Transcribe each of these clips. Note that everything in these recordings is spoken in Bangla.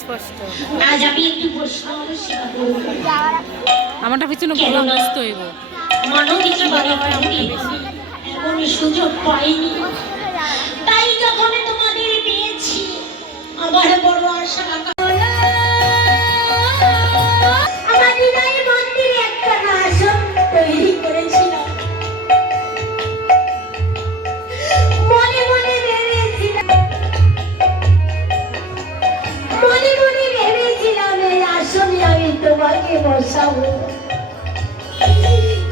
স্পষ্ট। আমারটা পিছনে পুরো ব্যস্ত হইব মানবিক আমার বড় আশা আমার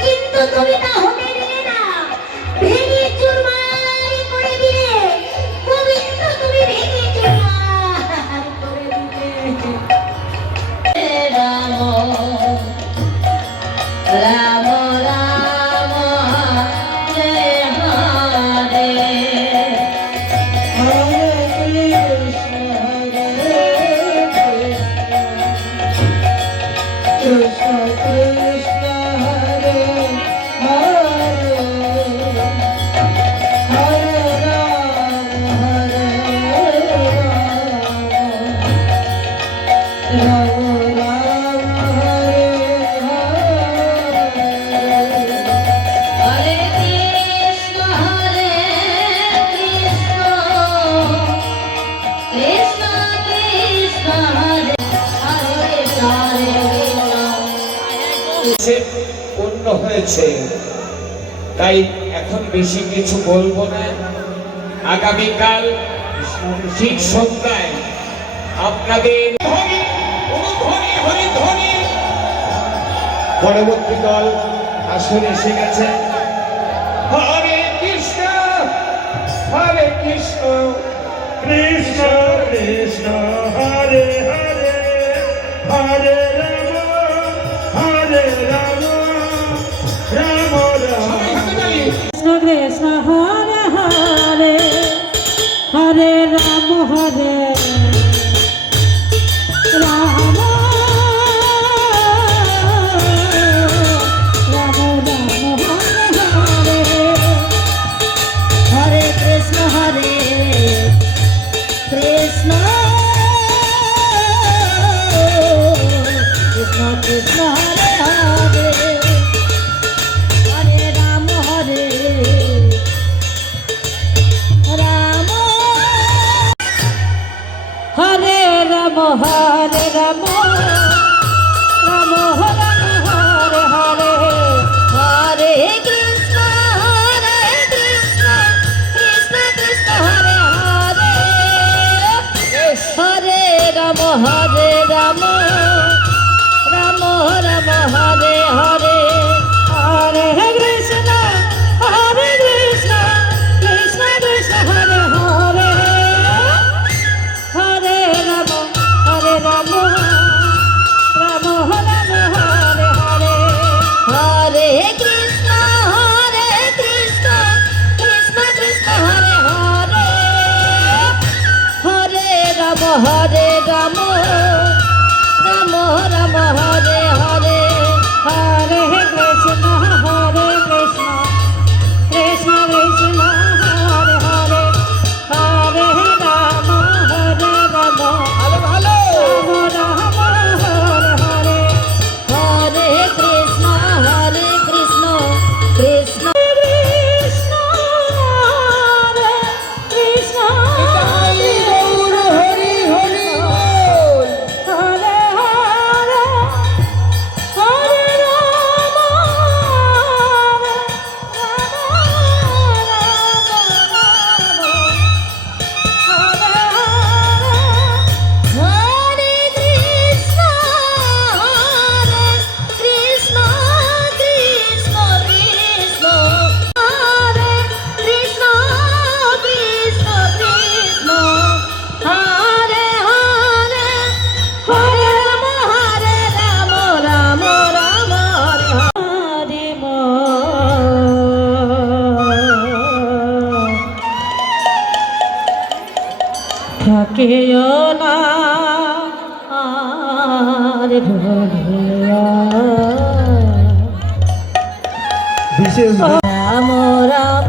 কিন্তু তুমি না হচ্ছে তাই এখন বেশি কিছু বলব না। আগামীকাল ঠিক সন্ধ্যায় আপনাদের পরবর্তী দল আসলে এসে গেছে। রাম হরে হরে রাম রাম রাম হরে ডাকেও না বিশেষ রাম রাম